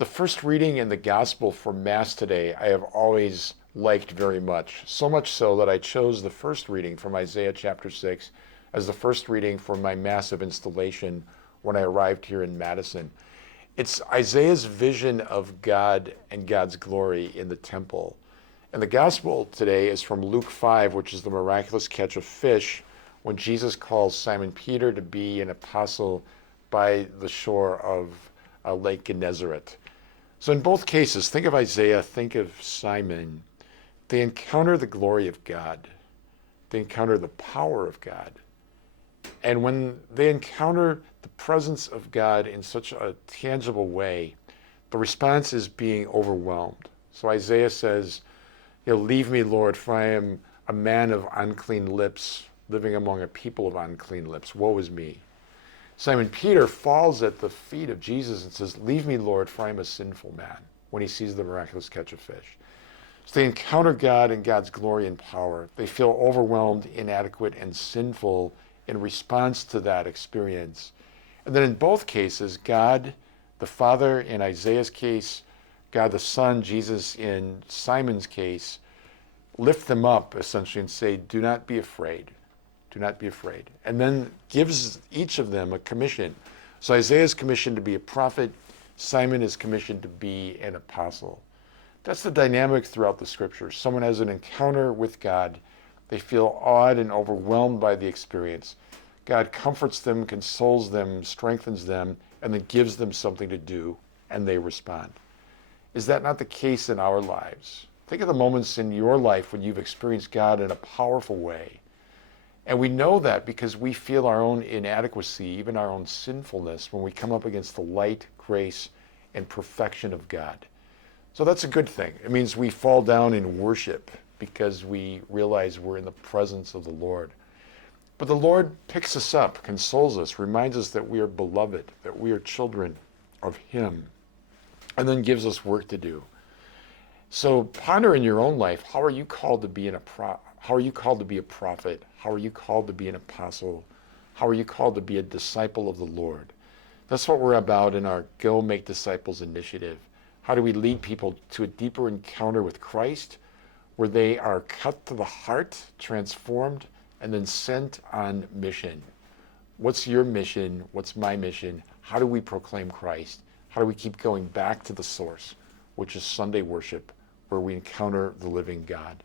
The first reading in the gospel for Mass today, I have always liked very much. So much so that I chose the first reading from Isaiah chapter 6 as the first reading for my massive installation when I arrived here in Madison. It's Isaiah's vision of God and God's glory in the temple. And the gospel today is from Luke 5, which is the miraculous catch of fish when Jesus calls Simon Peter to be an apostle by the shore of Lake Gennesaret. So in both cases, think of Isaiah, think of Simon. They encounter the glory of God. They encounter the power of God. And when they encounter the presence of God in such a tangible way, the response is being overwhelmed. So Isaiah says, leave me, Lord, for I am a man of unclean lips, living among a people of unclean lips. Woe is me. Simon Peter falls at the feet of Jesus and says, leave me, Lord, for I am a sinful man, when he sees the miraculous catch of fish. So they encounter God and God's glory and power. They feel overwhelmed, inadequate, and sinful in response to that experience. And then in both cases, God, the Father in Isaiah's case, God the Son, Jesus in Simon's case, lift them up essentially and say, do not be afraid. Do not be afraid. And then gives each of them a commission. So Isaiah is commissioned to be a prophet. Simon is commissioned to be an apostle. That's the dynamic throughout the scriptures. Someone has an encounter with God. They feel awed and overwhelmed by the experience. God comforts them, consoles them, strengthens them, and then gives them something to do, and they respond. Is that not the case in our lives? Think of the moments in your life when you've experienced God in a powerful way. And we know that because we feel our own inadequacy, even our own sinfulness, when we come up against the light, grace, and perfection of God. So that's a good thing. It means we fall down in worship because we realize we're in the presence of the Lord. But the Lord picks us up, consoles us, reminds us that we are beloved, that we are children of Him, and then gives us work to do. So ponder in your own life, how are you called to be how are you called to be a prophet? How are you called to be an apostle? How are you called to be a disciple of the Lord? That's what we're about in our Go Make Disciples initiative. How do we lead people to a deeper encounter with Christ where they are cut to the heart, transformed, and then sent on mission? What's your mission? What's my mission? How do we proclaim Christ? How do we keep going back to the source, which is Sunday worship, where we encounter the living God?